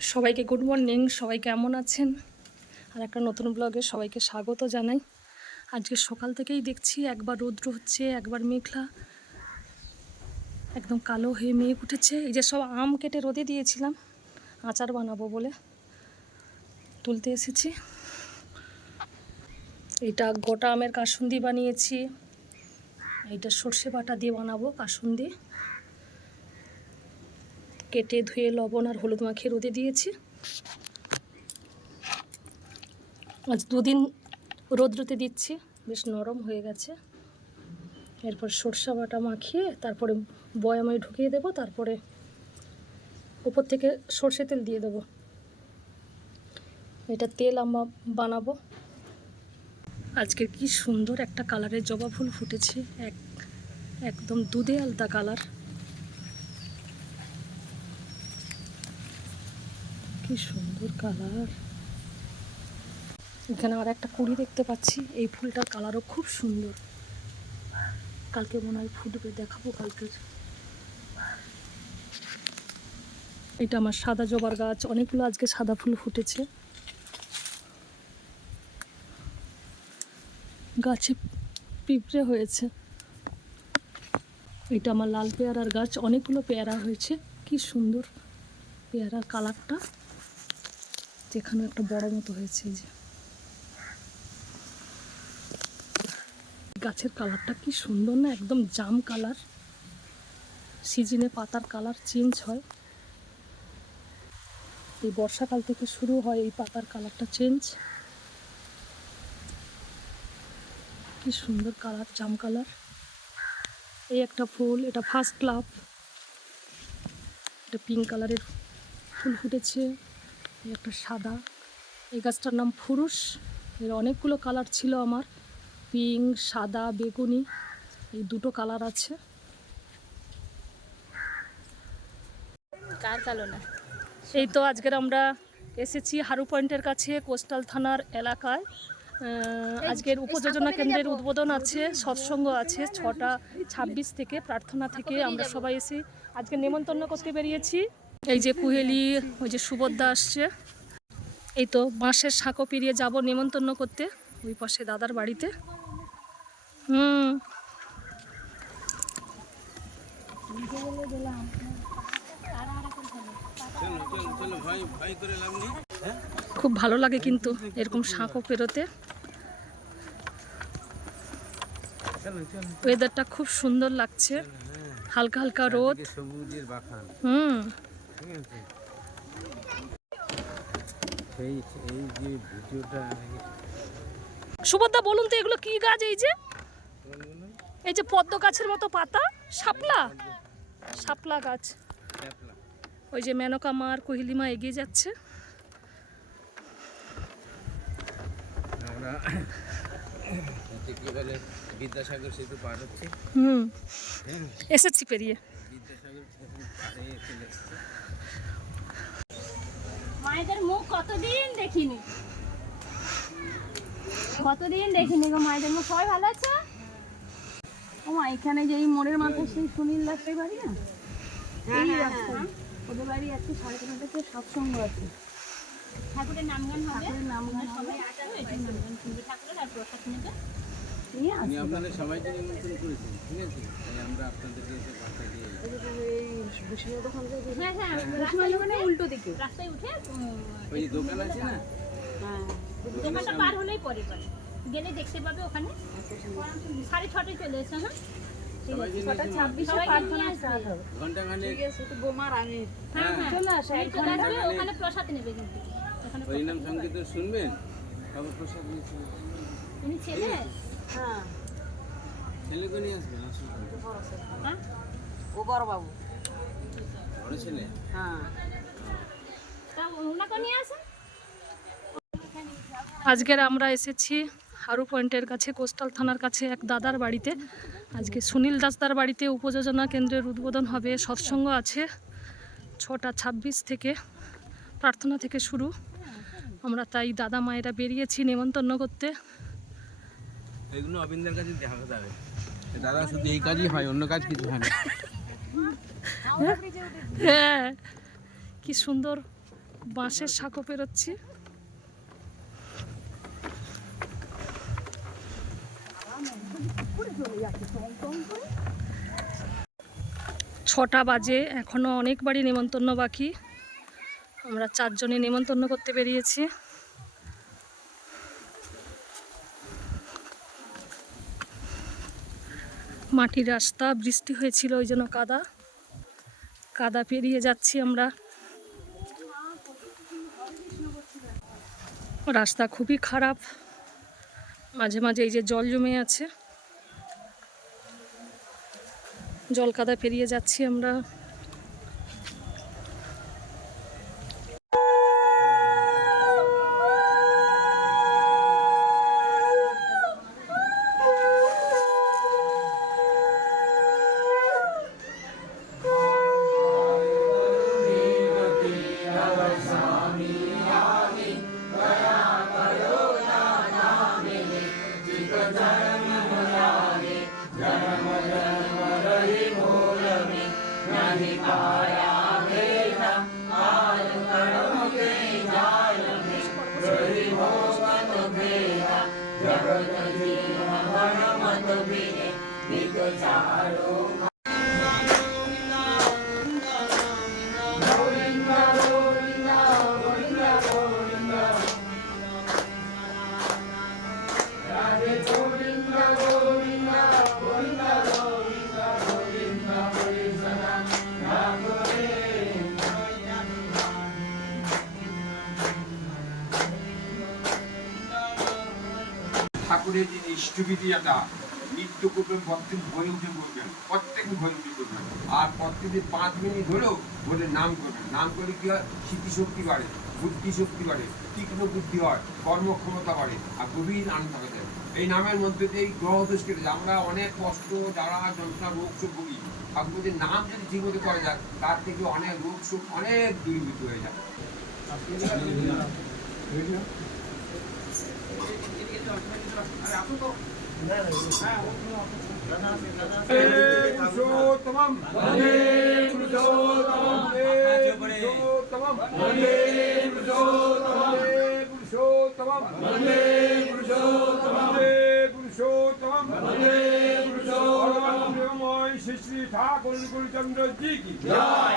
সবাইকে good morning. সবাই কেমন আছেন? আর একটা নতুন ব্লগে সবাইকে স্বাগত জানাই। আজকে সকাল থেকেই দেখছি একবার রৌদ্র হচ্ছে, একবার মেঘলা, একদম কালো হয়ে মেঘ উঠেছে। এই যে সব আম কেটে রোদে দিয়েছিলাম আচার বানাবো বলে, তুলতে এসেছি। এইটা গোটা আমের কাসুন্দি বানিয়েছি, এইটা সর্ষে বাটা দিয়ে বানাবো কাসুন্দি। কেটে ধুয়ে লবণ আর হলুদ মাখিয়ে রোদে দিয়েছি। আজ দুদিন রোদ্রুতে দিচ্ছি, বেশ নরম হয়ে গেছে। এরপর সর্ষে বাটা মাখিয়ে তারপরে বয়ামে ঢুকিয়ে দেবো, তারপরে উপর থেকে সর্ষে তেল দিয়ে দেবো। এটা তেল আমরা বানাবো। আজকে কি সুন্দর একটা কালারের জবা ফুল ফুটেছে, একদম দুধে আলতা কালার, কি সুন্দর কালার। এখানে আর একটা কুড়ি দেখতে পাচ্ছি, এই ফুলটার কালারও খুব সুন্দর। কালকে মনে হয় ফুটবে, দেখাবো কালকে। এটা আমার সাদা জবার গাছ, অনেকগুলো আজকে সাদা ফুল ফুটেছে। গাছে পিঁপড়ে হয়েছে। এটা আমার লাল পেয়ারার গাছ, অনেকগুলো পেয়ারা হয়েছে, কি সুন্দর পেয়ারার কালারটা। যেখানে একটা বড় মতো হয়েছে, এই যে গাছের কালারটা কি সুন্দর না, একদম জাম কালার। সিজনে পাতার কালার চেঞ্জ হয়, এই বর্ষাকাল থেকে শুরু হয় এই পাতার কালারটা চেঞ্জ। কি সুন্দর কালার, জাম কালার। এই একটা ফুল, এটা ফার্স্ট লাভ, এটা পিঙ্ক কালারের ফুল ফুটেছে। এই একটা সাদা, এই গাছটার নাম ফুরুষ। এর অনেকগুলো কালার ছিল আমার, পিঙ্ক, সাদা, বেগুনি, এই দুটো কালার আছে। কার কালো না। এই তো আজকের আমরা এসেছি হারু পয়েন্টের কাছে, কোস্টাল থানার এলাকায়। আজকের উপযোজনা কেন্দ্রের উদ্বোধন আছে, সৎসঙ্গ আছে 6:26 থেকে, প্রার্থনা থেকে আমরা সবাই এসে আজকে নেমন্তন্ন করতে বেরিয়েছি। এই যে কুহেলি, ওই যে সুভদ্রা আসছে। এই তো বাঁশের সাঁকো পেরিয়ে যাব নেমন্তন্ন করতে, ওই পাশে দাদার বাড়িতে। খুব ভালো লাগে কিন্তু এরকম সাঁকো পেরোতে। ওয়েদারটা খুব সুন্দর লাগছে, হালকা হালকা রোদ। সুভদ্রা বলুন তো এগুলো কি গাছ? এই যে পদ্ম গাছের মতো পাতা, শাপলা, শাপলা গাছ। ওই যে মেনকা মা আর কোহিলিমা এগিয়ে যাচ্ছে। বিদ্যাসাগর সেতু পার হচ্ছে, এসেছি পেরিয়ে। মায়েদের মুখ কতদিন দেখিনি গো, মায়েদের মুখ। সবাই ভালো আছে? ও মা, এখানে যে এই মোড়ের মাথায় সেই সুনীল দাসের বাড়ি না, এই রাস্তায় ওদের বাড়ি আছে। 3:30 থেকে সৎসঙ্গ আছে, ঠাকুরের নামগান হবে। সবাই আসবে, এটা নামগান শুনবে ঠাকুরের, আর প্রসাদ নেবে। আপনাদের সবাইকে নিমন্ত্রণ করেছেন, ঠিক আছে? আমরা আপনাদেরকে এসে বার্তা দিয়ে উল্টো দিকে রাস্তায় উঠে ওই দোকান আছে না, দোকানটা পার হলেই পরে গেলে দেখতে পাবে ওখানে। 6:30 চলে এসো। হ্যাঁ, 6:26 ঘন্টাখানেক চলে আসবে, ওখানে প্রসাদ নেবে। কিন্তু হরিনাম সংকীর্তন শুনবেন, তারপর প্রসাদ নিয়ে তুমি ছেলে? হ্যাঁ, ছেলেকে নিয়ে আসবেন। হ্যাঁ, ও বড় বাবু, বড় ছেলে। হ্যাঁ, তা ওনাকে নিয়ে আসেন। আজকের আমরা এসেছি হারু পয়েন্টের কাছে, কোস্টাল থানার কাছে এক দাদার বাড়িতে। আজকে সুনীল দাসদার বাড়িতে উপযোজনা কেন্দ্রের উদ্বোধন হবে, সৎসঙ্গ আছে 6:26 থেকে, প্রার্থনা থেকে শুরু। আমরা তাই দাদা মায়েরা বেরিয়েছি নেমন্তন্ন করতে। এগুলো অবিন্দের কাছে দেখা যাবে, দাদা শুধু এই কাজই হয়, অন্য কাজ কিছু হয় না। হ্যাঁ, কি সুন্দর বাঁশের শাঁখো পেরোচ্ছি। ছটা বাজে, এখনো অনেক বাড়ি নেমন্তন্ন বাকি। আমরা 4 জনে নেমন্তন্ন করতে বেরিয়েছি। মাটির রাস্তা, বৃষ্টি হয়েছিল ওই জন্য কাদা কাদা পেরিয়ে যাচ্ছি আমরা। রাস্তা খুবই খারাপ, মাঝে মাঝে এই যে জল জমে আছে, জল কাদা পেরিয়ে যাচ্ছি আমরা। ঠাকুরের যে ইষ্টবিধিটা নিত্য করবেন, প্রত্যেক ভয়ে উঠে করবেন, প্রত্যেক ভয়ে উঠে করবেন। আর প্রত্যেকদিন 5 মিনিট হলেও বলে নাম করবেন। নাম করলে কি হয়? স্মৃতিশক্তি বাড়ে, বুদ্ধিশক্তি বাড়ে, তীক্ষ্ণ বুদ্ধি হয়, কর্মক্ষমতা বাড়ে, আর গভীর আনন্দ থাকে যায়। এই নামের মধ্যে দিয়েই গ্রহ দোষ কেটে যায়। আমরা অনেক কষ্ট, যারা যন্ত্রণা, রোগ শোক ভুগি, ঠাকুরের নাম যদি ঠিক মতো করা যায়, তার থেকে অনেক রোগ শোক অনেক দূরীভূত হয়ে যায়। পুরুষোত্তমম বন্দে পুরুষোত্তমম বন্দে পুরুষোত্তমম বন্দে পুরুষোত্তমম বন্দে পুরুষোত্তমম বন্দে পুরুষোত্তমম প্রেমময় শ্রী শ্রী ঠাকুর গুরুচন্দ্র জি কি জয়।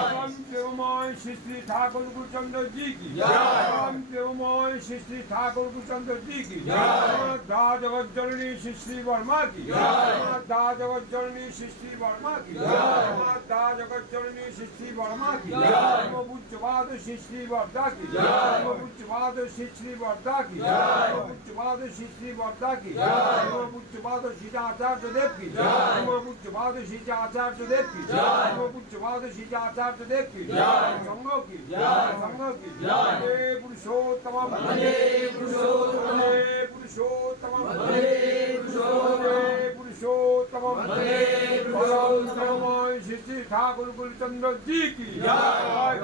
প্রেমময় শ্রী শ্রী ঠাকুর গুরুচন্দ্র জি কি জয়। প্রেমময় শ্রী শ্রী ঠাকুর গুরুচন্দ্র জি কি জয়। দা জগজ্জননী শ্রী শ্রী বর্মা কি জয়। দা জগজ্জননী শ্রী শ্রী বর্মা কি জয়। দা জগজ্জননী শ্রী শ্রী বর্মা কি জয়। উচ্চবাদ শ্রী শ্রী বর্দা কি জয়। উচ্চবাদ শ্রী শ্রী বর্দা কি জয়। উচ্চবাদ শ্রী শ্রী বর্দা কি জয়। উচ্চবাদ শ্রী আচার্য দেব কি জয়। উচ্চবাদ শ্রী আচার্য দেব কি জয়। উচ্চবাদ শ্রী আচার্য দেব কি জয়। সঙ্গ কি জয়। সঙ্গ কি জয়। হে পুরুষোত্তমম বন্দে পুরুষোত্তমম পুরুষোত্তমম বন্দে পুরুষোত্তমম বন্দে পুরুষোত্তমম শ্রী শ্রী ঠাকুর গুরুচন্দ্র জি কি জয়।